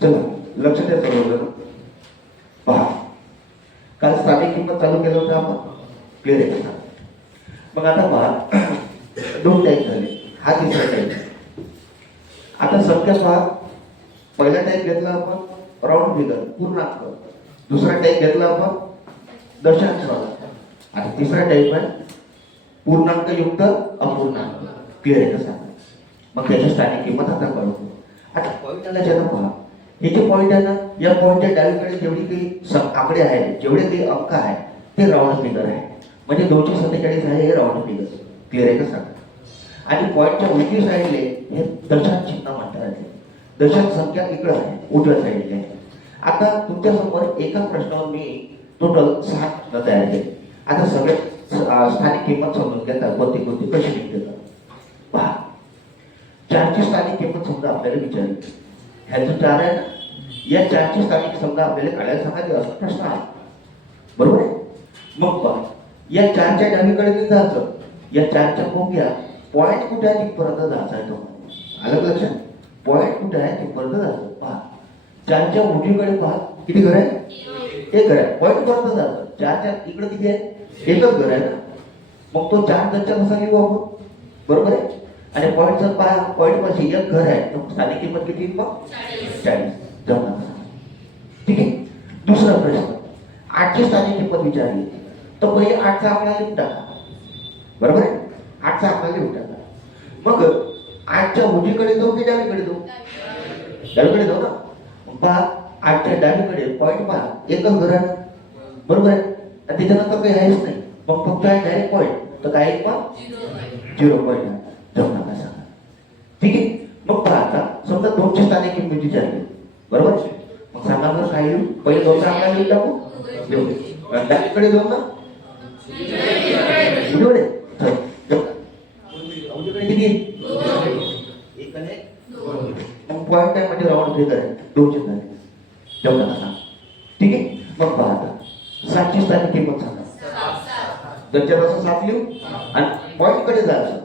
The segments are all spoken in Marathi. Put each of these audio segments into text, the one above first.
चला लक्ष द्या सर्वजण. पहा, काल स्थानिक किंमत चालू केलं होतं आपण, क्लिअर आहे का? मग आता पहा, दोन टाईप झाले, हा तिसरा टाईप. आता संख्या पहा, पहिला टाईप घेतला आपण राऊंड फिगर पूर्णांक, दुसरा टाईप घेतला आपण दशांश वाला, आता तिसरा टाईप आहे पूर्णांक युक्त अपूर्णांक. क्लिअर आहे का सांगा? मग त्याची स्थानिक किंमत आता कळतो. आता पॉईंट आला ज्याला पहा, हे जे पॉईंट आहे ना, या पॉईंटच्या डावीकडे जेवढी काही आकडे आहेत, जेवढे काही अंक आहेत, ते राऊंड फिगर आहे. म्हणजे 247 आहे हे राऊंड फिगर. क्लिअर आहे का सांगा? आणि पॉईंटच्या उजवी साईडले हे दशांश चिन्ह म्हणतात. दशांश संख्या इकडं आहे, उजव्या साईडला आहे. आता तुमच्या समोर एका प्रश्नावर मी टोटल 6 प्रश्न तयार केले. आता सगळे स्थानिक किंमत समजून घेतात, कोणती कोणती कशी निघतात. पहा, 4ची स्थानिक किंमत समजा आपल्याला विचारली, ह्याचं 4 आहे ना, या 4ची स्थानिक समजा आपल्याला काढायला सांगायचं असा प्रश्न आहे, बरोबर आहे? मग पहा, या 4च्या डावीकडे किती जायचं, या 4च्या कोंब्या पॉईंट कुठे आहे तिथपर्यंत जायचं आहे. तो आलं लक्षात? पॉईंट कुठे आहे तिथपर्यंत जायचं. पहा, 4च्या उजवीकडे पहा किती घर आहे, एक घर आहे, पॉईंट पर्यंत जायचं. 4च्या इकडे किती आहे, एकच घर आहे ना. मग तो 4 दशा कसा लिहू आपण, बरोबर आहे? आणि पॉईंटचा पॉईंट पाशी एक घर आहे, तर स्थानिक किंमत किती मग 40. जमणार. ठीक आहे. दुसरा प्रश्न, 8ची स्थानिक किंमत विचारली, तर पहिले 8चा आकडा लिहून टाका, बरोबर आहे? 8चा आकडा लिहून टाका. मग 8च्या उजवीकडे जाऊ की डावीकडे जाऊ? डावीकडे जाऊ ना. मग पहा, 8च्या डावीकडे पॉईंट पहा, एकच घर आहे, बरोबर आहे? आणि त्याच्यानंतर काही आहेच नाही, मग फक्त आहे डायरेक्ट पॉईंट, तर काय मग 0 पॉईंट आहे. जमणार का सांगा? ठीक आहे. मग पहा, आता समजा 2ची स्थानिक किंमत विचारली, बरोबर? मग सांगा बरं काय लिहू? पहिले 2चा आकडा लिहून टाकू, डावीकडे जाऊ ना, उजवीकडे किती आहे? एक आणि मग पॉईंट आहे म्हणजे राऊंड फिगर आहे, 2ची झाली. जमणार का सांगा? ठीक आहे. मग पहा, आता 7ची स्थानिक किंमत सांगा. दरच्या 7 लिहू आणि पॉईंट कडे जायचं,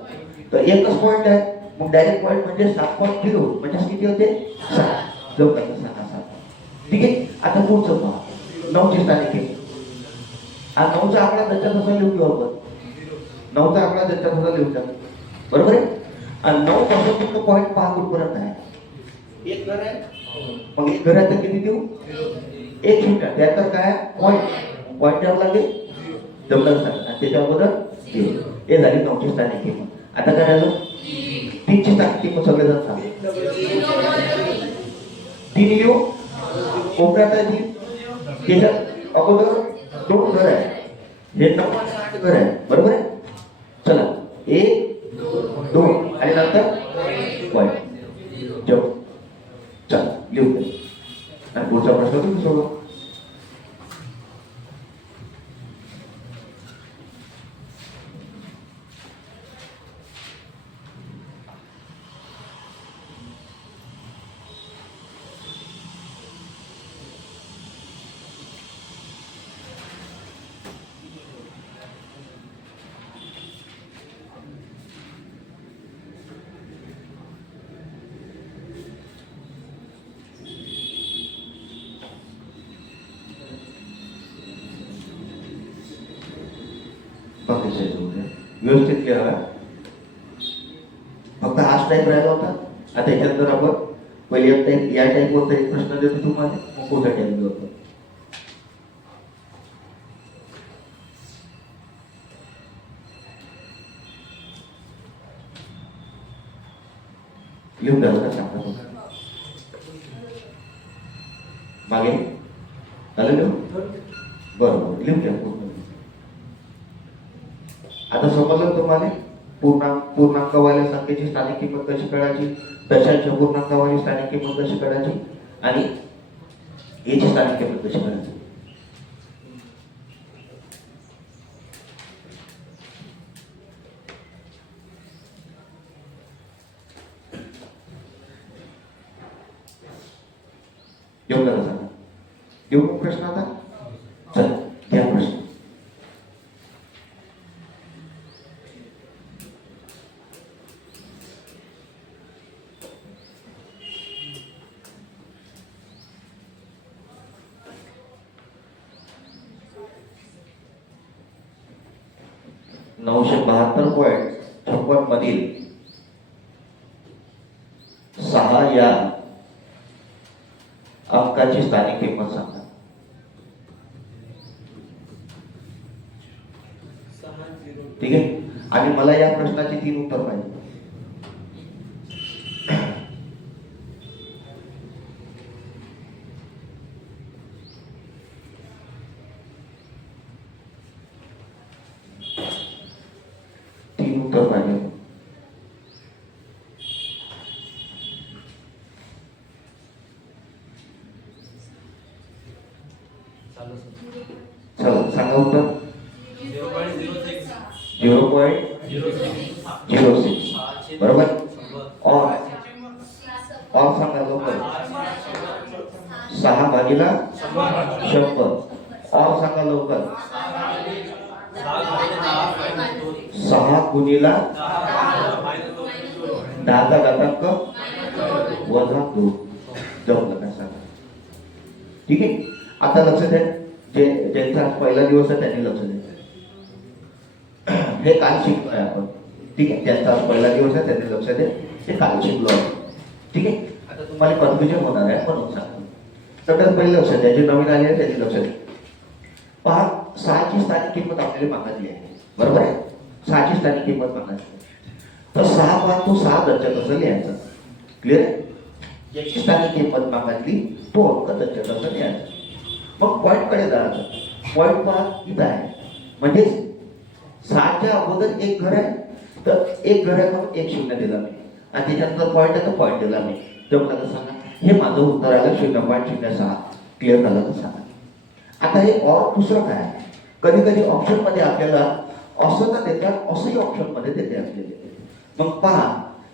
तर एकच पॉईंट आहे, मग डायरेक्ट पॉईंट म्हणजे 7.0 म्हणजे किती होते 7. जमणार का सांगा? 7. ठीक आहे. आता पुढचं पहा, 9ची स्थानिक किंमत. हा 9चा आकडा दरच्या लिहून घेऊ आपण. 9चा आकडा दरच्या लिहून टाकू, बरोबर आहे? आणि 9 पासून फक्त पॉईंट 5 कुठपर्यंत आहे, एक घर आहे. मग एक घर आहे तर किती देऊ, 1 मिनिट. त्यानंतर काय पॉईंट, पॉईंट द्यावं लागेल. जमलं सांगा? आणि त्याच्या अगोदर हे झाली 9ची स्थानिक किंमत. आता काय झालं, 3ची स्थानिक किंमत सगळेजण सांगा. 3 लिहू, कोपऱ्यात आहे 3, त्याच्यात अगोदर 2 घर आहे, हे 9 आणि 8 घर आहे, बरोबर आहे? चला 1 2 आणि नंतर पॉईंट. जेव चला लिहू दे आणि पुढचा प्रश्न तुम्ही सोडवा. व्यवस्थित लिहा. फक्त हाच टाईप राहिला होता. आता याच्यानंतर आपण पहिले एक टाईप, या टाईपवरचा एक प्रश्न देतो तुम्हाला, मग पुढचा टाईप घेऊ आपण. लिहून द्यावं का सांगा मागे झालं लिहून? बरोबर, लिहून घ्या पूर्ण. आता समजलं तुम्हाला पूर्णांकवाल्या संख्येची स्थानिक किंमत कशी काढायची, दशांश पूर्णांकवाली स्थानिक किंमत कशी काढायची आणि याची स्थानिक किंमत कशी काढायची. येऊ का सांगा? येऊ प्रश्न आता? चला घ्या प्रश्न. 972.56 मधील 6 या अंकाची स्थानिक किंमत सांगा. ठीक आहे. आणि मला या प्रश्नाची 3 उत्तर पाहिजे. उत्तर पाहिजे. चला सांगा उत्तर. 0.06 बरोबर. और सांगा लवकर. 6 भागीला 100. और सांगा लवकर. 6 गुणीला 10 चा घातांक वजा 2 जमलं का सांगा. ठीक आहे. आता लक्ष द्या. ज्यांचा पहिला दिवस आहे त्यांनी लक्ष द्या. हे काल शिकलोय आपण. ठीक आहे. ज्यांचा पहिला दिवस आहे त्यांनी लक्ष द्या. हे काल शिकलो आहे. ठीक आहे. आता तुम्हाला कन्फ्युजन होणार आहे म्हणून सांगतो. सगळ्यात पहिले लक्ष द्या. जे नवीन आले आहे त्यांनी लक्ष द्या. पहा, 6 ची स्थानिक किंमत आपल्याला मागायची आहे. बरोबर आहे. 6 ची स्थानिक किंमत मागायची. तर 6 पाहत तो 6 दर्जा कसं लिहायचं. क्लिअर आहे. याची स्थानिक किंमत मागायची तो अंक दर्जा कसं लिहायचं. मग पॉईंट कडे जायचं. पॉईंट पहा इथं आहे. म्हणजे 6 च्या अगोदर एक घर आहे. तर एक घर आहे म्हणून 1 शून्य दिला मी. आणि त्याच्यानंतर पॉईंट आहे तर पॉईंट दिला मी. जमलं का सांगा. हे माझं उत्तर आलं 0.06. क्लिअर झालं का सांगा. आता हे और दुसरं काय. कधी कधी ऑप्शन मध्ये आपल्याला असं तर देतात, असंही ऑप्शन मध्ये देते आपल्याला. मग पहा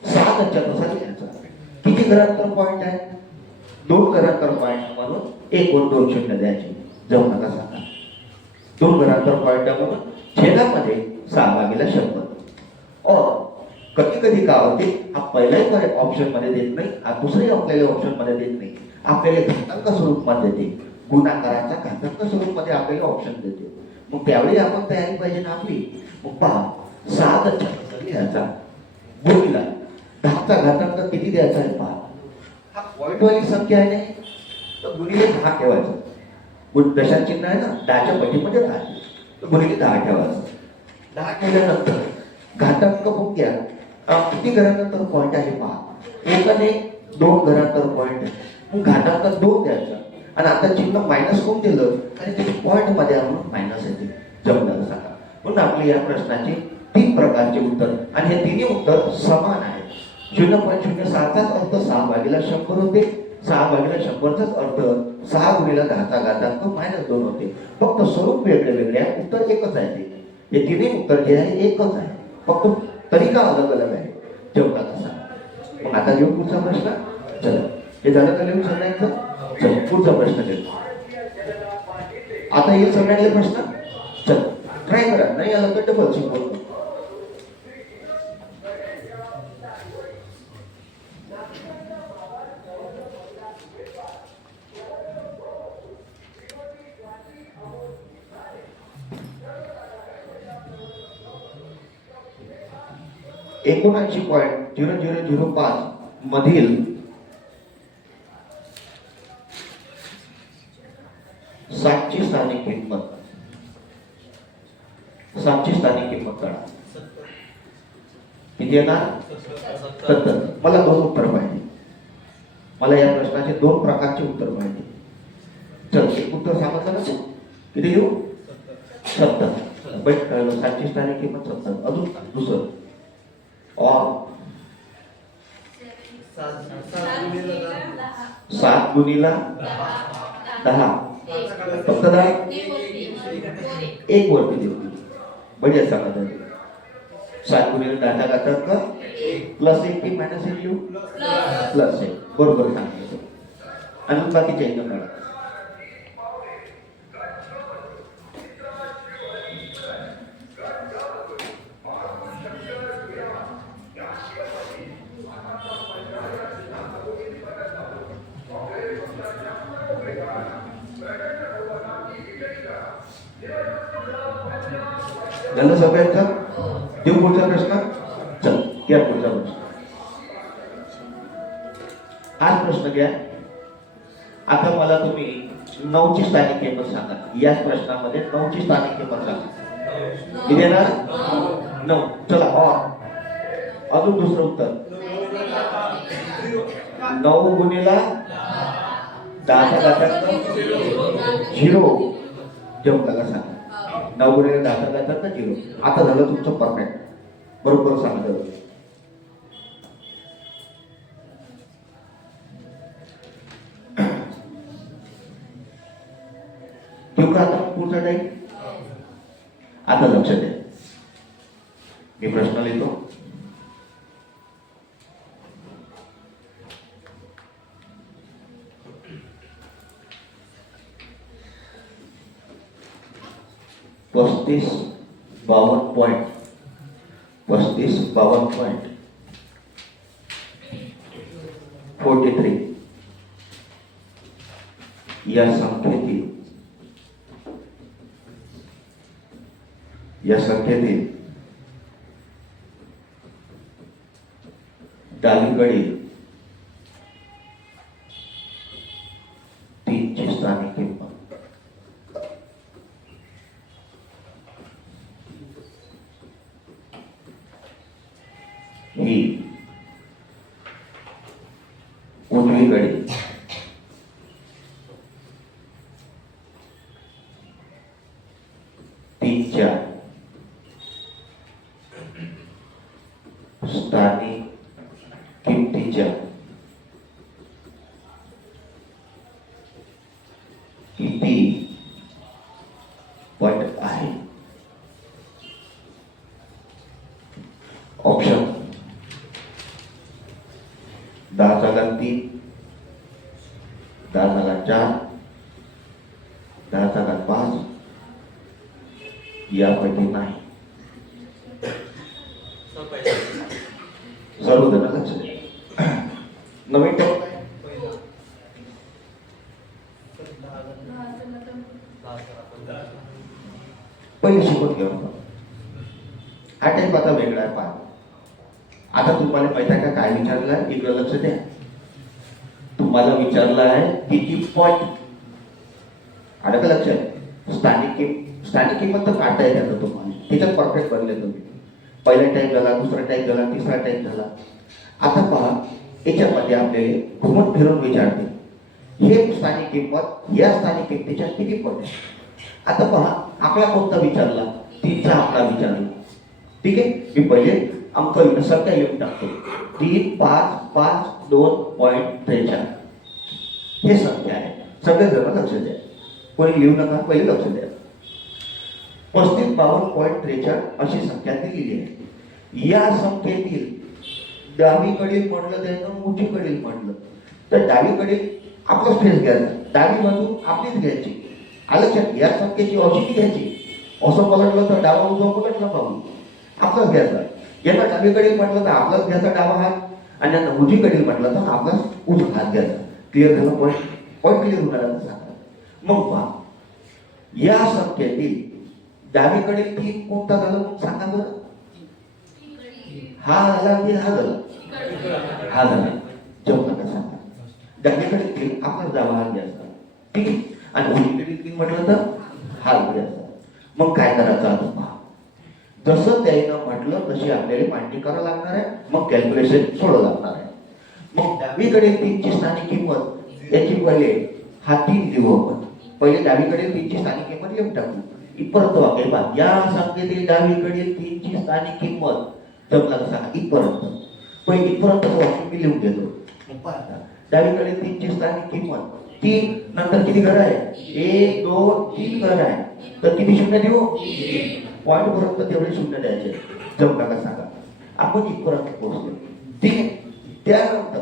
6 दर्जा कसा लिहायचा. किती घरांतर पॉईंट आहे. 2 घरांतर पॉईंट म्हणून 1 वर 2 शून्य द्यायचे. जाऊ नका सांगा. 2 घरांतर पॉईंट म्हणून छेदामध्ये 6/100. और कधी कधी काय होते. हा पहिलाही ऑप्शन मध्ये देत नाही. हा दुसऱ्याही आपल्याला ऑप्शन मध्ये देत नाही. आपल्याला घातांक स्वरूपात देते. गुणाकाराच्या घातांक स्वरूपामध्ये आपल्याला ऑप्शन देते. मग त्यावेळी आपण तयारी पाहिजे ना आपली. मग पहा 6 दर्जा कसा लिहायचा. गुणीला 10 चा घातांक किती द्यायचा आहे पहा. हा पॉईंट वाली संख्या आहे नाही. तर गुणिले 10 ठेवायचं. दशांश चिन्ह आहे ना. 10 च्या पाठीमध्ये 10. तर गुणिले 10 ठेवायचं. 10 ठेवल्यानंतर घातांक बघ घ्या. किती घरानंतर पॉईंट आहे पहा. 1 आणि 2 घरानंतर पॉईंट आहे. मग घातांक 2 द्यायचा. आणि आता चिन्ह मायनस कोण दिलं आणि त्याच्या पॉईंट मध्ये आपण मायनस येते. जमलं सांगा. म्हणून आपली या प्रश्नाची 3 प्रकारचे उत्तर. आणि हे तिन्ही उत्तर समान आहेत. 0.06 अर्थ 6/100 होते. 6/100 अर्थ 6 गुणिले 10 चा घातांक -2 होते. फक्त स्वरूप वेगळे वेगळे आहे. उत्तर एकच आहे. ते हे तिन्ही उत्तर जे आहे एकच आहे. फक्त तरीका अलग अलग आहे. जमला कसा. मग आता घेऊ पुढचा प्रश्न. चला हे झालं का लिहून सगळ्यांचं. चला पुढचा प्रश्न घेऊ. आता येईल सगळ्यांना प्रश्न. चला ट्राय करा. नाही आलं तर डबल शिकवतो. $79.0005 मधील 7 ची स्थानिक किंमत. 7 ची स्थानिक किंमत काढा. किती येणार. 70. मला 2 उत्तर पाहिजे. मला या प्रश्नाचे 2 प्रकारचे उत्तर पाहिजे. चल एक उत्तर सांगितलं ना. किती येऊ. 70. 7 ची स्थानिक किंमत 70. अजून दुसरं. और 7 गुणीला 10. फक्त 10. 1 वरती देऊ. बढिया सांगा. 7 गुणिले 10 चा घातांक +1 की -1 लिहू. +1. बरोबर सांगितलं. आणि बाकीचे एकदा काढा. झालं सगळ्यांचं. देऊ पुढचा प्रश्न. चल घ्या पुढचा प्रश्न. हाच प्रश्न घ्या. आता मला तुम्ही 9 ची स्थानिक किंमत सांगा. याच प्रश्नामध्ये 9 ची स्थानिक किंमत सांगा. किती येणार? 9. चला अजून दुसरं उत्तर. 9 गुणिला 10 चा घातांक 0. जमला सांगा. 9 गुणिले 10 चा घातांक 0. आता झालं तुमचं परफेक्ट. बरोबर सांगितलं. घेऊ का आता पुढचा टाईम? आता लक्ष द्या. मी प्रश्न लिहितो. पस्तीस 52 पॉइंट 43 या संख्येतील डावीकडील 3 ची स्थानिक किंमत ही उजवीकडील 3 च्या स्थानिक किमतीच्या किती पट आहे? ऑप्शन 10^3, 10^4, 10^5 यापैकी नाही. सर्वजण लक्ष द्या. नवीन टर्म पहिले शिकून घेऊ. हा टाईप आता वेगळा आहे. पहा आता तुम्हाला माहिती आहे का काय विचारलं आहे? इकडे लक्ष द्या. तुम्हाला विचारलं आहे किती पॉइंट. आलं का लक्षात? स्थानिक किंमत तर काढता येते आता तुम्हाला. त्याच्यात परफेक्ट बनले तुम्ही. पहिला टाईप झाला, दुसरा टाईप झाला, तिसरा टाईप झाला. आता पहा याच्यामध्ये आपल्याला घुमत फिरून विचारते हे स्थानिक किंमत या स्थानिक किंमतीच्या किती पट आहे. आता पहा आकडा कोणता विचारला? 3 चा आकडा विचारला. ठीक आहे. मी पहिले अंक संख्या लिहून टाकतो. 3, 5, 5, 2.43 हे संख्या आहे. सगळे जण लक्ष द्या. कोणी लिहू नका, पहिले लक्ष द्या. 3552.43 अशी संख्या दिलेली आहे. या संख्येतील डावीकडील म्हटलं त्यानं उजवीकडील म्हटलं तर डावीकडील आपलाच फेस घ्यायचा. डावी बाजू आपलीच घ्यायची. आलं? या संख्येची अशी घ्यायची. असं पलटलं तर डावा उजवा पलटला पाहू आपलाच घ्यायचा. यांना डावीकडील म्हटलं तर आपलाच घ्यायचा डावा हात आणि यांना उजवीकडील म्हटलं तर आपलाच उजवा हात घ्यायचा. क्लिअर झालं? पॉईंट क्लिअर होणार सांगा. मग पहा या संख्येतील डावीकडील 3 कोणता झाला मग सांगा बरं. हा झाला की हा झाला? हा झाला. जमलं का सांगा. डावीकडील 3 आपलाच डावा हात घ्यायचा. ठीक आहे. आणि उजवीकडील 3 म्हटलं तर हा घ्यायचा. मग काय करायचं आता पहा. जसं त्यानं म्हटलं तशी आपल्याला मांडणी करावं लागणार आहे. मग कॅल्क्युलेशन सोडवं लागणार आहे. मग डावीकडील 3 ची स्थानिक किंमत याची पहिले हा 3 लिहू आपण. पहिले डावीकडील 3 ची स्थानिक किंमत लिहून टाकू. इथपर्यंत वाक्य पहा. या संख्येतील डावीकडील 3 ची स्थानिक किंमत जमला कसा इथपर्यंत. पहिले इथपर्यंत वाक्य मी लिहून घेतो. मग पहा डावीकडील 3 ची स्थानिक किंमत 3 नंतर किती घर आहे? 1, 2, 3 घर आहे. तर किती शून्य देऊ? पॉईंट पर्यंत तेवढे शून्य द्यायचे. जमला का सांगा. आपण इथपर्यंत पोहोचलो. ठीक आहे. त्यानंतर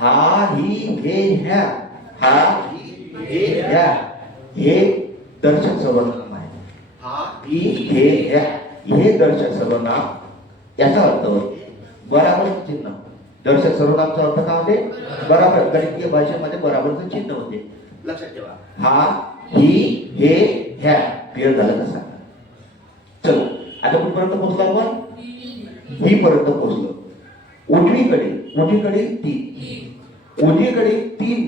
हा ही हे ह्या हा ही हे ह्या हे दर्शक सर्वनाम आहे. हा ही हे ह्या हे दर्शक सर्वनाम. याचा अर्थ बराबर चिन्ह. दर्शक सर्वनामचा अर्थ काय होते? बराबर. गणितीय भाषेमध्ये बराबरचं चिन्ह होते. लक्षात ठेवा. हा ही हे ह्या क्लिअर झालं का सांगा. चलो आता कुठपर्यंत पोहोचलो आपण? ही पर्यंत पोहोचलो. उजवीकडे तीन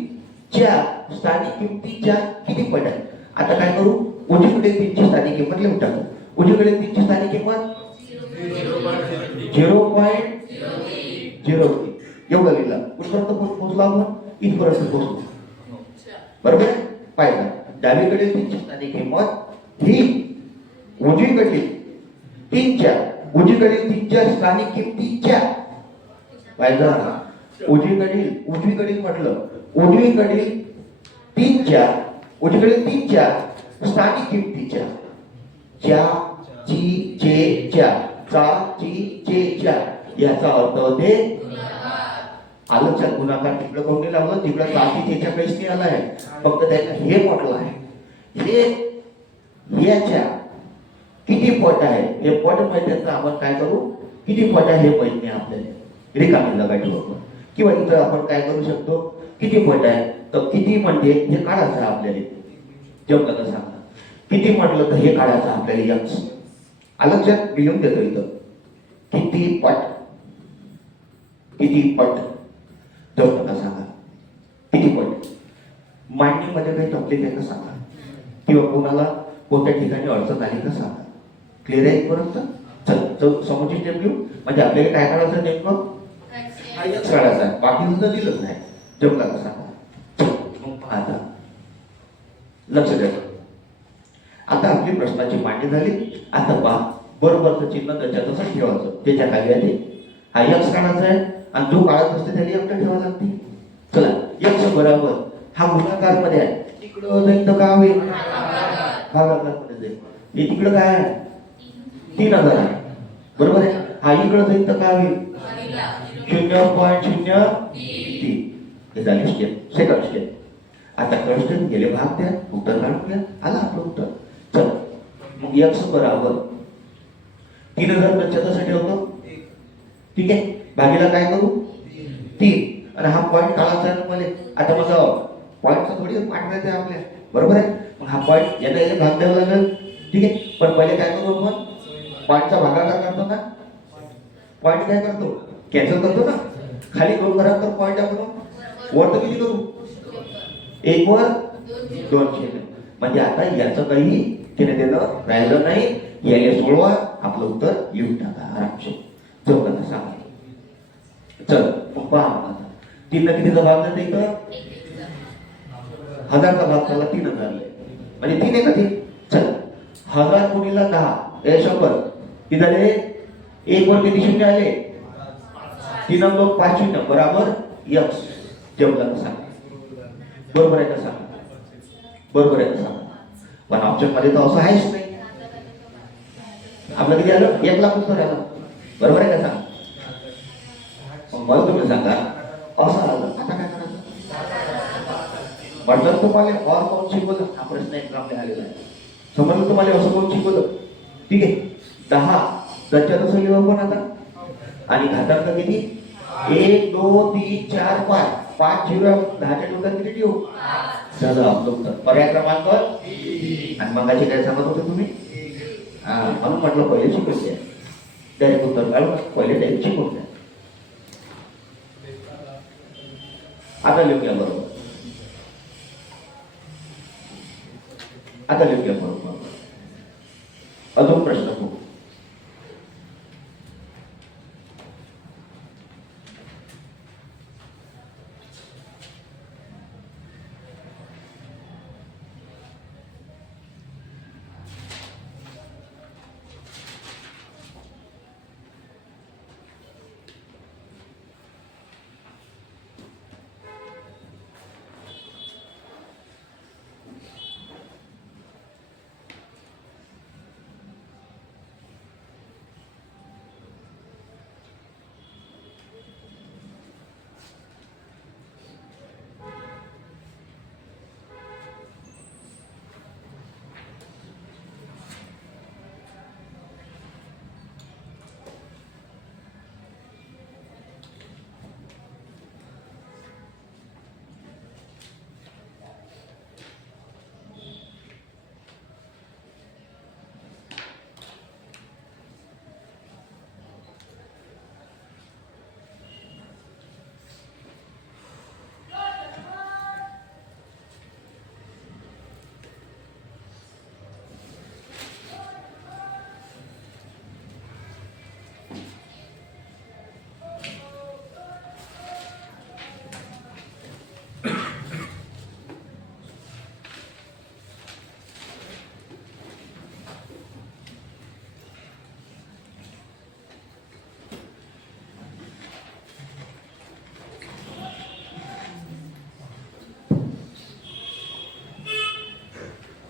च्या स्थानिक किमतीच्या किती पट आहे? आता काय करू? उजवीकडे 3 ची स्थानिक किंमत लिहून टाकू. उजवीकडे 3 ची स्थानिक किंमत 0.03 एवढं लिहिलं. कुठपर्यंत पोहोचलो आपण? इथपर्यंत पोहोचलो. बरोबर आहे? पाहिजे डावीकडे 3 ची स्थानिक किंमत ही उजवीकडे 3 च्या स्थानिक किमतीच्या पाहिजे उजवीकडील म्हटलं उजवीकडील 3 च्या स्थानिक किमतीच्या च्या ची चे च्या चा ची चे च्या याचा अर्थ होते आलंच्या गुणाकार. तिकडं कोणी लावलं? तिकडं चा ची चेच्या काहीच नाही आलाय. फक्त त्याला हे म्हटलं आहे. हे याच्या किती पट आहे हे पट माहिती आपण काय करू? किती पट आहे हे माहित नाही आपल्याला. रिकामी जागा ठेवू आपण. किंवा इथं आपण काय करू शकतो? किती पट आहे तर किती म्हणजे हे काढायचं आहे आपल्याला. जमलं का सांगा? किती म्हटलं तर हे काढायचं आपल्याला यक्स. आलंच्यात लिहून देतो इथं. किती पट जमलं का सांगा? किती पट? मांडणीमध्ये काही तकलीफ आहे का सांगा? किंवा कोणाला कोणत्या ठिकाणी अडचण आली का सांगा? क्लिअर आहे इथपर्यंत? चल समोरची स्टेप घेऊ. म्हणजे आपल्याला काय काढायचं नेमकं? यक्स काढायचा. बाकी सुद्धा दिलंच नाही. जमला का सांगा? मग आता लक्ष द्या. आता आपली प्रश्नाची मांडणी झाली. आता पहा बरोबरचं चिन्ह त्याच्या तसं ठेवायचं. त्याच्या खाली आले हा यक्स काढायचा आहे आणि जो काढत असते त्याला एकटं ठेवावं लागते. चला यक्स बरोबर हा गुणाकार मध्ये आहे. तिकडं जाईल तर काय होईल? भागाकार मध्ये जाईल. हे तिकडं काय आहे? 3000 आहे. बरोबर आहे. हा इकडं जाईल तर काय होईल? 0.03. हे झाली स्टेप. Second step. आता कष्ट गेले भाग द्या. उत्तर काढून घ्या. आला आपलं उत्तर. चल मग यक्स बरोबर 3000 कसं ठेवतो? ठीक आहे. भागीला काय करू? 3 आणि हा पॉईंट काढायचा आहे मला. आता मग पॉईंटचा थोडी पाठ आहे आपल्या. बरोबर आहे. मग हा पॉईंट याला भाग द्यावा लागेल. ठीक आहे. पण पहिले काय करू आपण? पॉईंटचा भागाकार करतो ना. पॉईंट काय करतो? कॅन्सल करतो ना. खाली 2 करा तर पॉईंट आपण वर तर किती करू? 1 वर 2 चिन्ह. म्हणजे आता याचं काही चिन्ह देणं राहिलं नाही. याला सोडवा. आपलं उत्तर लिहून टाका आरामशीर. चौकाला सांगा. चल मग पहा आता 3 कितीचा भाग जाते इथं? 1000चा भाग झाला 3000. म्हणजे 3 आहे का 3? चल 1000 गुणिले 10 हे 100. किती झाले? 1 वर किती शून्य आले? 3 2 5 शून्य बरोबर यक्स. जमला का सांगा? बरोबर आहे का सांगा? बरोबर आहे का सांगा? पण ऑप्शन मध्ये तर असं आहेच नाही. आपलं किती आलं? 1 लाख उत्तर आलं. बरोबर आहे का सांगा? मग मला तुम्ही सांगा असं आलं आता काय करायचं? म्हटलं तुम्हाला और कोण शिकवलं? हा प्रश्न एक्झामला आलेला आहे. समजलं तुम्हाला असं कोण शिकवलं? ठीक आहे. 10 त्याच्यात असं लिहू पण आता. आणि घातांक किती? 1 2 3 4 5 5 0 10च्या टोकात किती ठेवू? झालं आपलं उत्तर. पर्याय क्रमांक आणि मगाशी काय सांगत होते तुम्ही? म्हणून म्हटलं पहिले शिकून द्या. डायरेक्ट उत्तर काढून पहिले डायरेक्ट शिकून द्या. आता लिहून घ्या बरोबर. आता लिहून घ्या बरोबर. अजून प्रश्न खूप.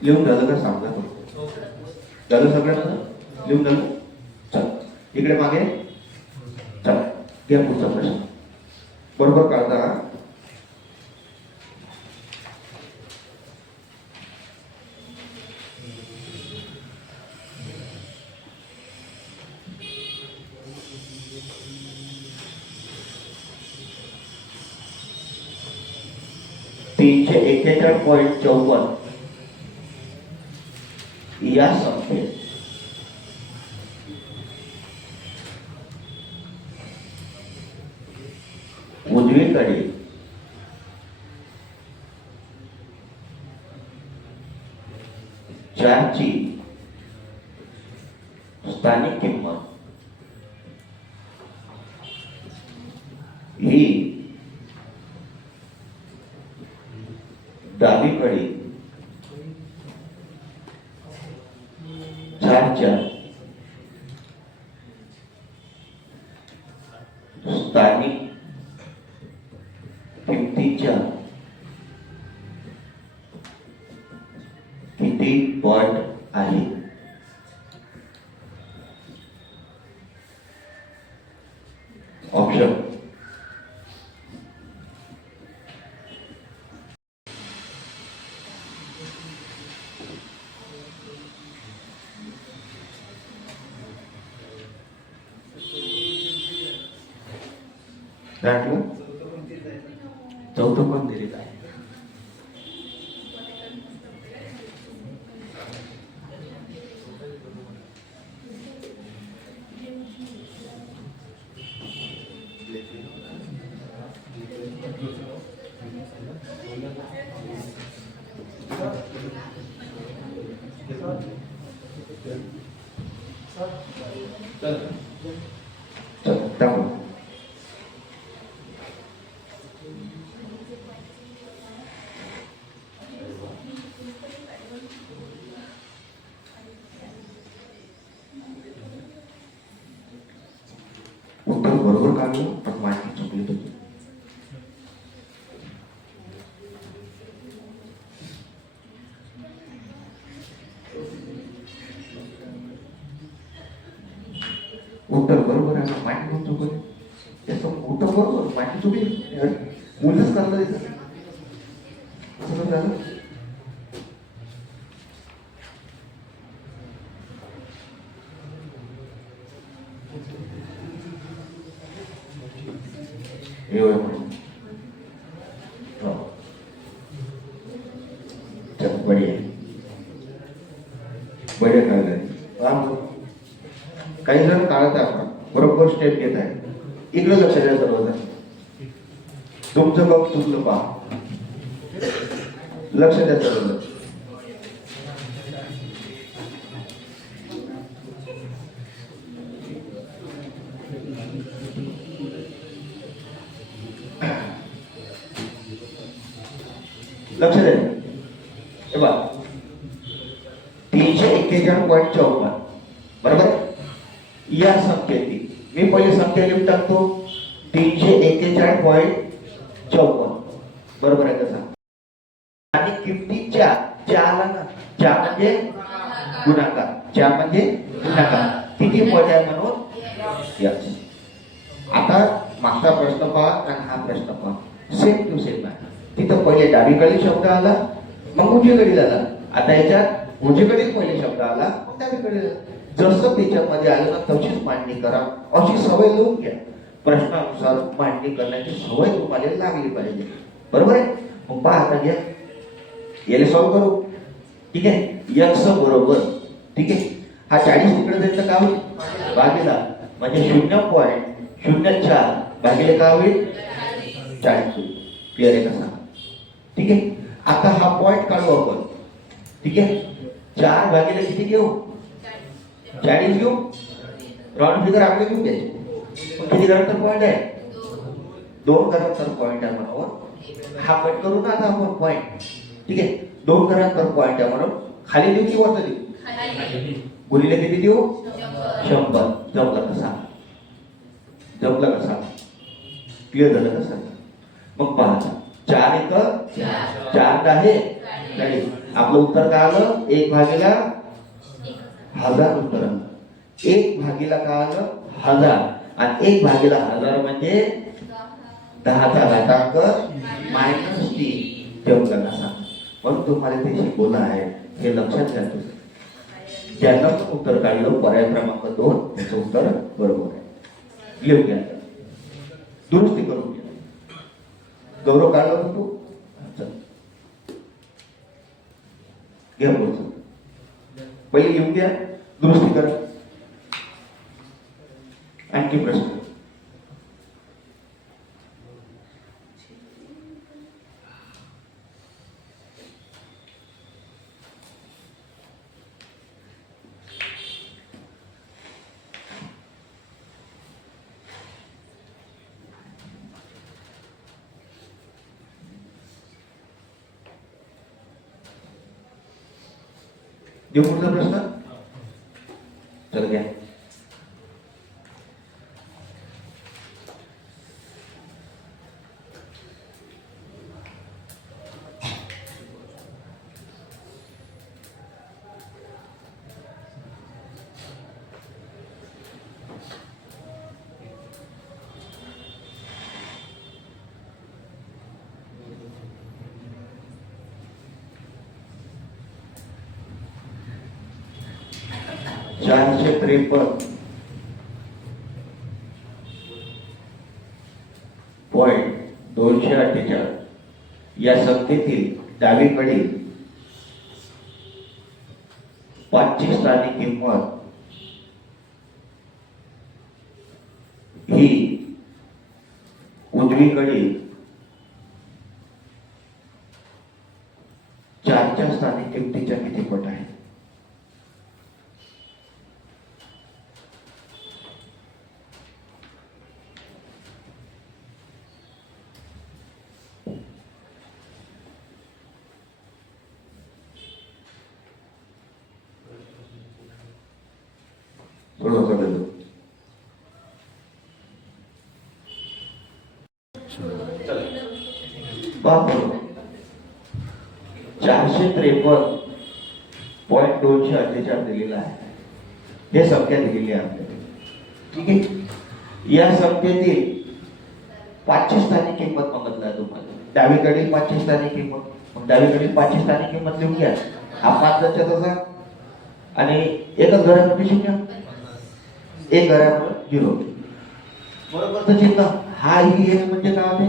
लिहून झालं का सांगा फक्त. झालं सगळ्यांना? लिहून झालं? चल इकडे मागे. चला घ्या पुढचा प्रश्न. बरोबर काढता. $341.54 या संख्येत उजवीकडे चारची स्थानिक किंमत ही डावीकडे चारच्या स्थानिक किमतीच्या किती पट आहे? ऑप्शन चौथं पण दिलेलं आहे. उत्तर बरोबर काढलं पण माहिती चुकली होती. उत्तर बरोबर आहे, माहिती पण चुकली. त्याचं उत्तर बरोबर, माहिती चुकली. उलटच करता येतं. असं झालं. बढिया काढलंय. काही जण काढत आहे बरोबर स्टेप घेत आहे. इकडे लक्ष द्या सर्वजण. तुमचं बघ चुकलं पहा. लक्ष द्या सर्वजण. लक्ष द्या. हे बघा 341.54 बरोबर. या संख्येची मी पहिले संख्या लिहून टाकतो. 341.54 बरोबर आहे का? आणि किमतीच्या चार ना, चार म्हणजे गुणाकार, चार म्हणजे गुणाकार किती पट आहे म्हणून यस. आता मागचा प्रश्न पहा आणि हा प्रश्न पहा, सेम टू सेम आहे. तिथं पहिले डावीकडे शब्द आला मग उजवीकडे आला. आता याच्यात उजवीकडे पहिले शब्द आला मग डावीकडे. जसं त्याच्यामध्ये आलं ना तशीच मांडणी करा. अशी सवय लावून घ्या. प्रश्नानुसार मांडणी करण्याची सवय तुम्हाला लागली पाहिजे. बरोबर आहे. मग पहा आता घ्या, याला सॉल्व करू. ठीक आहे. x बरोबर, ठीक आहे, हा 40 तिकडे जायचं का होईल भागीला, म्हणजे 0.04 भागिले का होईल 40 होईल. क्लिअर आहे का सांगा. ठीक आहे. आता हा पॉइंट काढू आपण. ठीक आहे. 4 भागिले किती घेऊ 40 घेऊ. राउंड फिगर आपले घेऊ द्यायचे. किती घरात पॉइंट आहे 2 घरात पॉइंट आहे म्हणून हा कट करू ना आता आपण पॉइंट. ठीक आहे. 2 घरात पॉइंट आहे म्हणून खाली देऊ की वरती देऊ. गुणिले किती देऊ 100. जमलं कसा, जमलं कसा, क्लिअर झालं कसं. मग पहा 4 1 4 आहे नाही. आपलं उत्तर काय आलं? 1/1000 उत्तर आलं. 1/1000 आणि 1/1000 म्हणजे 10चा घातांक -3 ठेवलं नसा. म्हणून तुम्हाला ते शिकवलं आहे, हे लक्षात घ्या. ज्यांना पण उत्तर काढलं पर्याय क्रमांक 2 त्याचं उत्तर बरोबर आहे. लिहून घ्या, दुरुस्ती करून घ्या. गौरव काढला होता तू, घ्या पुढचं. पहिले लिहून घ्या, दुरुस्ती करा. आणखी प्रश्न? देऊ पुढचा प्रश्न? चल घ्या. .248 या संख्येतील डावीकडील 5ची स्थानिक किंमत ही उजवीकडील 4च्या स्थानिक किमतीच्या किती पट आहे? बाप 453.248 दिलेला आहे. हे संख्या दिलेली आहे आपल्याला. ठीक आहे. या संख्येतील 5ची स्थानिक किंमत मागितली आहे तुम्हाला. डावीकडील 5ची स्थानिक किंमत, मग डावीकडील 5ची स्थानिक किंमत लिहून घ्या. हा 5चा तसा आणि एकच घरामध्ये 0, एक घरामध्ये 0. बरोबरचं चिन्ह हा ही एक म्हणजे काय होते?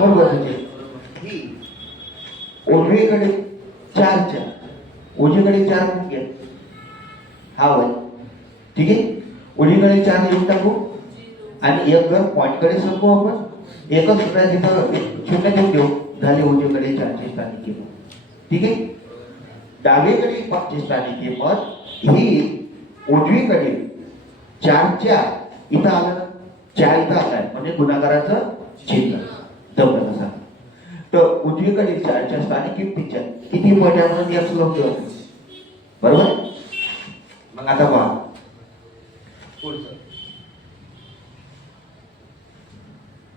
बरोबरचं चिन्ह. ही उजवीकडे 4च्या उजवीकडे 4 लिहून घ्या. हा होय. ठीक आहे. उजवीकडे 4 लिहून टाकू आणि एक घर पॉईंटकडे सरकू आपण. एकच सुद्धा तिथं 0 देऊन देऊ. झाली उजवीकडे 4ची स्थानिक किंमत. ठीक आहे. डावीकडील 5ची स्थानिक किंमत ही उजवीकडील 4च्या इथं आलं ना, 4 इथं आलाय म्हणजे गुणाकाराचं चिन्ह दबलं नसा. तर उजवीकडील 4च्या स्थानिक किमतीच्या किती पट आहे म्हणून x लावतो. बरोबर. मग आता पहा पुढचं.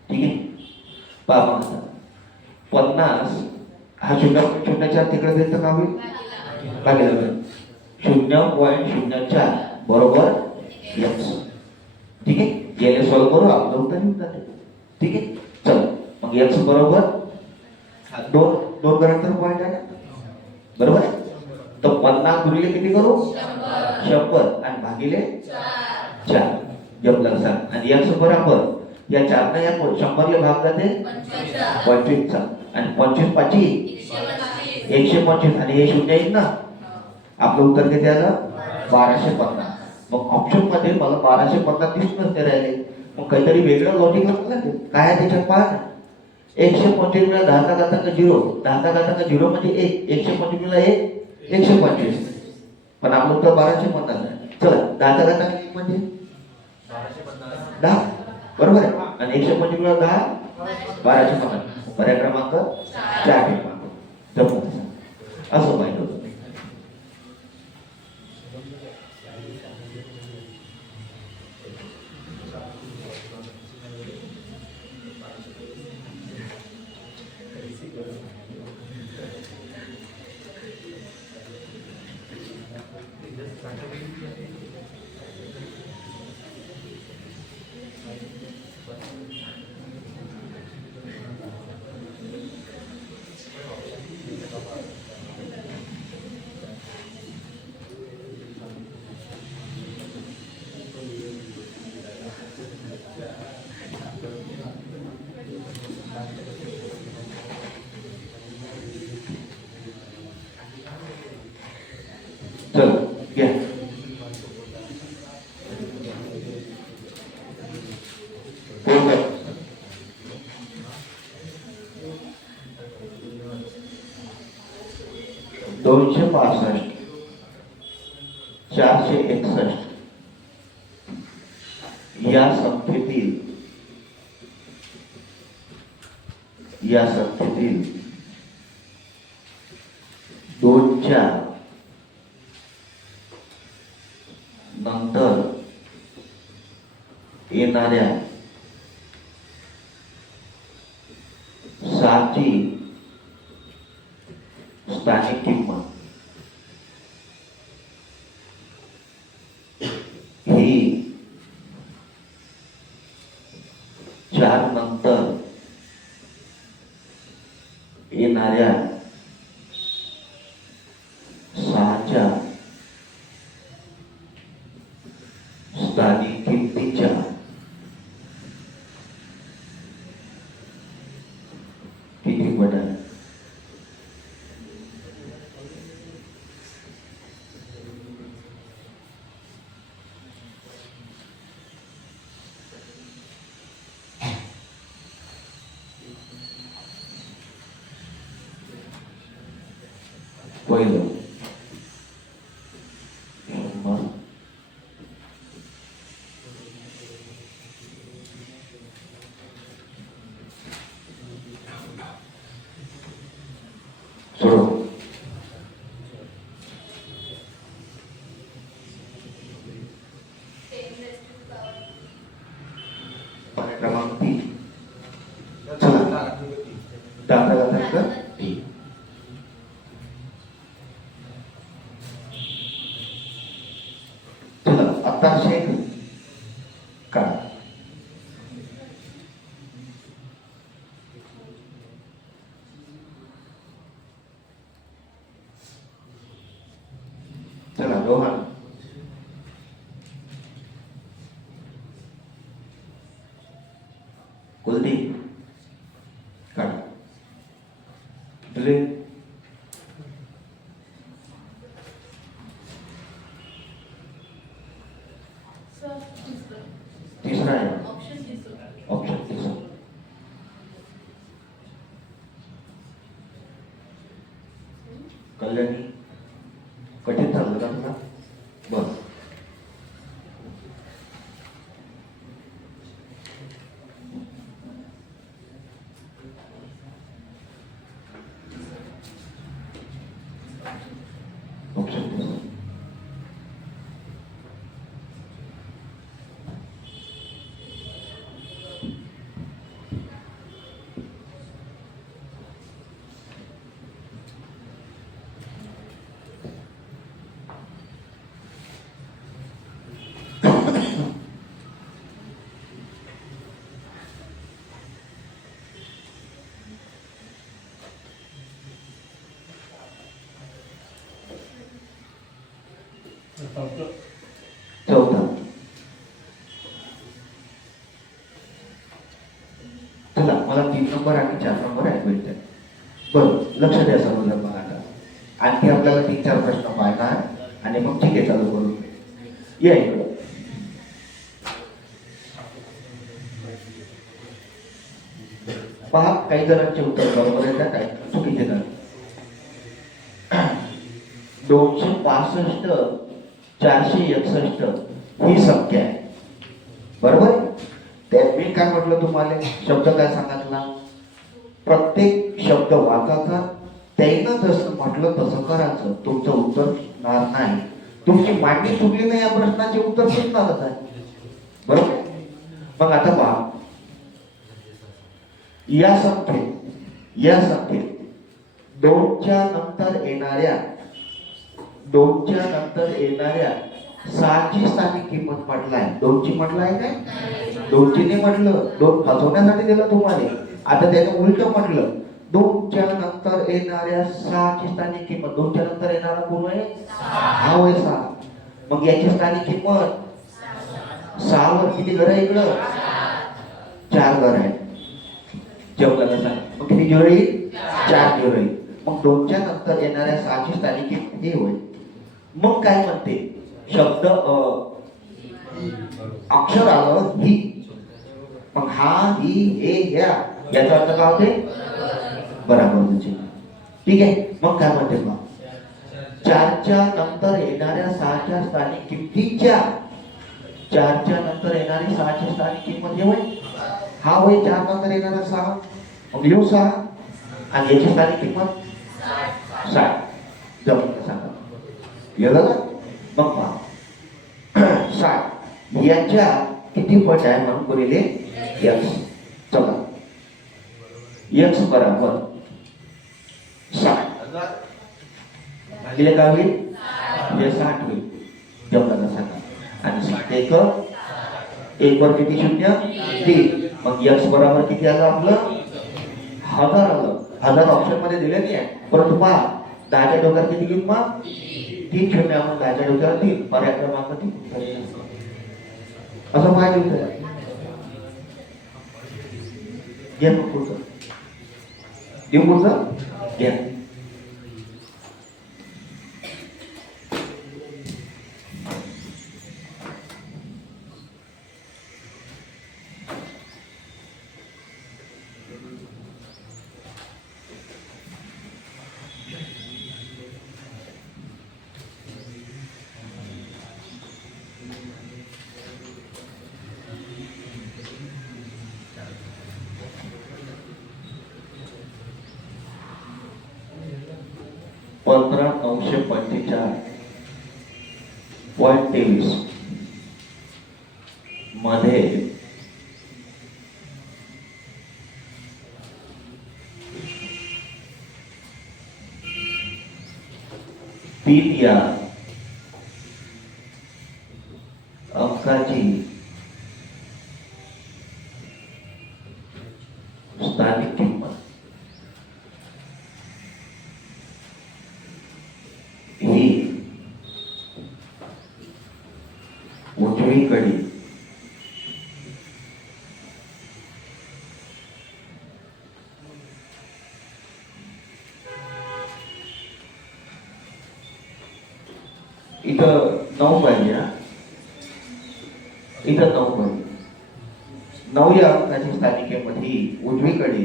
ठीक आहे. पहा मग आता 50 हा 0.04 तिकडे देत का होईल? भागिले 0.04 बरोबर x. ठीक आहे. याला सॉल्व करू, आपलं उत्तर येऊन जाते. ठीक आहे. चल मग x बरोबर दोन गणित पॉईंट आहे ना, बरोबर. तर 50 गुणिले किती करू? 100 आणि भागिले 4 जमलं सांग. आणि x बरोबर या 4 ने या 100 भाग जाते 25 चा आणि 25 पाची 125 आणि हे 0 येईल ना. आपलं उत्तर किती आलं? 1250. मग ऑप्शन मध्ये मला 1250 दिसूनच ते राहिले. मग काहीतरी वेगळं लॉजिक लागलं. काय आहे त्याच्यात पहा. 125 गुणिले 10चा घातांक 0, 10चा घातांक 0 म्हणजे 1, 125 गुणिले 1 125. पण आपलं उत्तर 1250 आहे. चला 10चा घातांक 1 म्हणजे 10 बरोबर आहे. आणि 125 गुणिले 10 1250. पर्याय क्रमांक 4 असं पाहिजे होतं. 265 461 या संख्येतील 2च्या नंतर येणाऱ्या 6ची स्थानिक किंमत ही 4 नंतर येणाऱ्या 6च्या स्थानिक किमतीच्या किती पट आहे? पहिलं 100 सोडव. क्रमांक 3. चला दाखला दाखला 3. चला आता शेक काढा. चला रोहन कुलदीप काढा. दिलीप तिसरा आहे. ऑप्शन तिसरा. कल्याणी कठीण झालं का तुला? बस ऑप्शन तिसरा. चौथा. चला मला 3 नंबर आणि 4 नंबर ऐकू येतात. बरं लक्ष द्या समजलं मग आता. आणखी आपल्याला 3-4 प्रश्न पाहणार आणि मग ठीक आहे चालू करू. या इकडं. पहा काही जणांचे उत्तर बरोबर आहे का काय चुकीचे झाले. 265 461 ही संख्या आहे बरोबर. त्यात मी काय म्हटलं तुम्हाला शब्द काय सांगितला? प्रत्येक शब्द वाचायचा त्यानं जसं म्हटलं तसं करायचं. तुमचं उत्तर सुटणार नाही. तुमची मांडणी चुकली नाही या प्रश्नाचे उत्तर सुटणारच आहे बरोबर. मग आता पहा या संख्येत 2च्या नंतर येणाऱ्या 6ची स्थानिक किंमत म्हटलाय. 2ची म्हटलाय काय? 2ची नाही म्हटलं. 2 फसवण्यासाठी दिलं तुम्हाला. आता त्यानं उलट म्हटलं 2च्या नंतर येणाऱ्या 6ची स्थानिक किंमत. 2च्या नंतर येणारा कोण आहे? 6 होय 6. मग याची स्थानिक किंमत 6 वर किती घर आहे इकडं? 4 घर आहे. जेवढा सांग मग किती झिरो येईल? 4 झिरो येईल. मग 2च्या नंतर येणाऱ्या 6ची स्थानिक किंमत हे होईल. मग काय म्हणते शब्द अक्षर आलं ही. मग हा ही हे ह्या याचा अर्थ काय होते? बरोबर. ठीक आहे. मग काय म्हणते मग चारच्या नंतर येणाऱ्या सहाच्या स्थानिक किमतीच्या चारच्या नंतर येणारी सहाच्या स्थानिक किंमत हे होय. हा होय चार नंतर येणारा सहा, मग लिहू सहा आणि याची स्थानिक किंमत 60. जमलं सांगा गेलं ना. मग पहा 60 याच्या किती पट आहे म्हणून बोलले x. चला x बराबर 60 भागिले काय होईल हे 60 होईल. जमलं ना सांगा. आणि 60 एक वर किती शून्य 3. मग x बरोबर किती आलं आपलं 1000 आलं. 1000 ऑप्शन मध्ये दिले नाही परंतु पहा 10च्या डोक्यावर किती किंमत 3 शून्य. आपण 10च्या डोक्यावर 3 पर्याय क्रमांक 3 असं पाहिजे होतं. घ्या मग पुढचं देऊ पुढचं घ्या. $15,945.23 मध्ये तीन या अंकाची स्थानिक किंमत ही उजवीकडे इथं 9 पाहिजे. इथं 9 पाहिजे. 9 या अंकाची स्थानिक किंमत ही उजवीकडे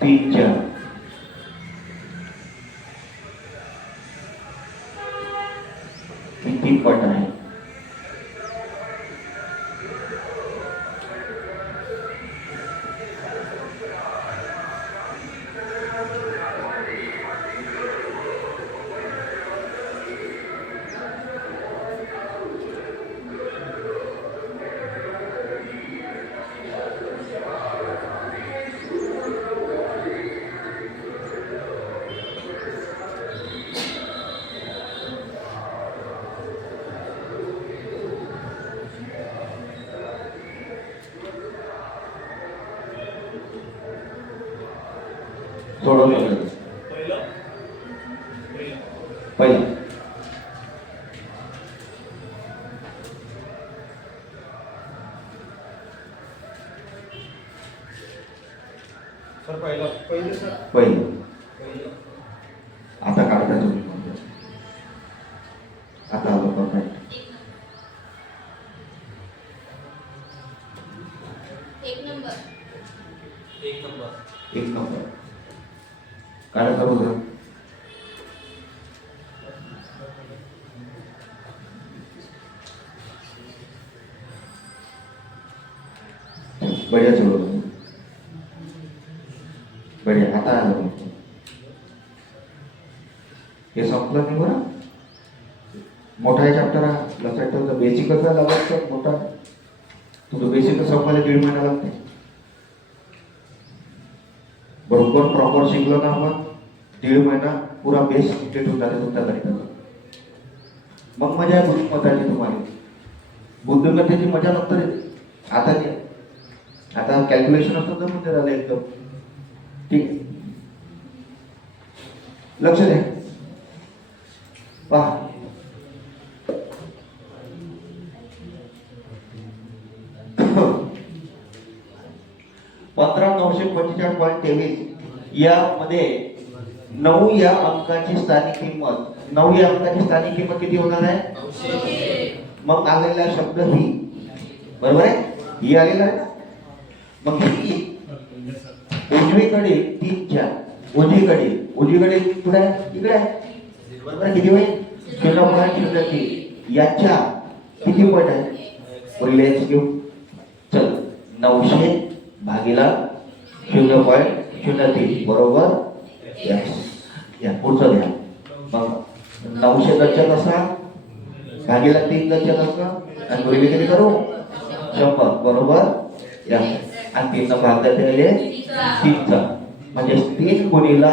तीनच्या किती पट आहे. सोडवलं पहिलं पहिलं आता काढता तुम्ही. आता आलो परफेक्ट. एक नंबर काढा बरोबर. बढिया चलो बढिया. आता आलं हे संपलं नाही बरं. मोठा चॅप्टर हा लक्षात ठेवतो. बेसिक कसा लागत मोठा तुझं बेसिक संपायला 1.5 महिना लागते. बरोबर प्रॉपर शिकलो ना आपण 1.5 महिना पुरा बेस कंप्लीट होता है तुमचा गणिताचा. मग मजा आहे बुद्धिमत्ताची तुम्हाला. बुद्धिमत्तेची मजा नंतर येते. आता कॅल्क्युलेशन असतं तर म्हणजे झालं एकदम ठीक आहे. लक्ष द्या पहा. $15,945.23 यामध्ये 9 या अंकाची स्थानिक किंमत किती होणार आहे. मग आलेला शब्द ही, बरोबर आहे, ही आलेला आहे ना. मग ही उजवीकडे 3 4, उजवीकडे कुठे आहे, इकडे आहे, बरोबर. किती होईल, 0.03. याच्या किती पट आहे, लेट्स घेऊ. चल, 900 भागीला 0.03 बरोबर. या पुढचं द्या. मग 900 दशक असा भागीला 3 दशक असा आणि गुणिले किती करू, 100 बरोबर. या आणि 3 भाग दिले 3चा, म्हणजे 3 गुणिला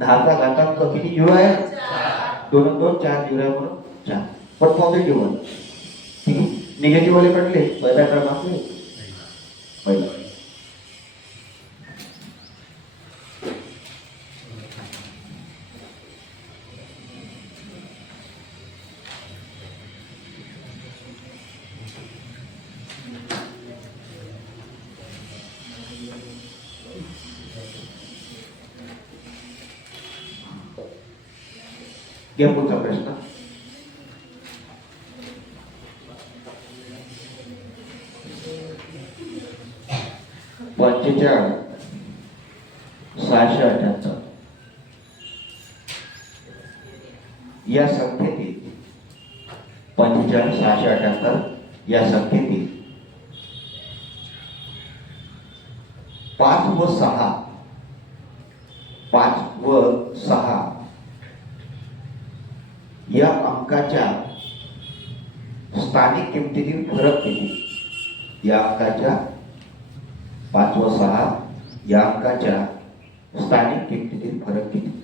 10चा घातांक किती जीव आहे, 2 2 4 जीव आहे म्हणून 4. पण पॉझिटिव्ह आहे, ठीक आहे. निगेटिव्ह वाले कडले पहिला क्रमांक पहिला. घ्या पुढचा प्रश्न. पंचेचाळ 678 या संख्येतील 45 678 या संख्येतील 5 व 6 या अंकाच्या स्थानिक किमतीतील फरक किती. या अंकाच्या 5 व 6 या अंकाच्या स्थानिक किमतीतील फरक किती.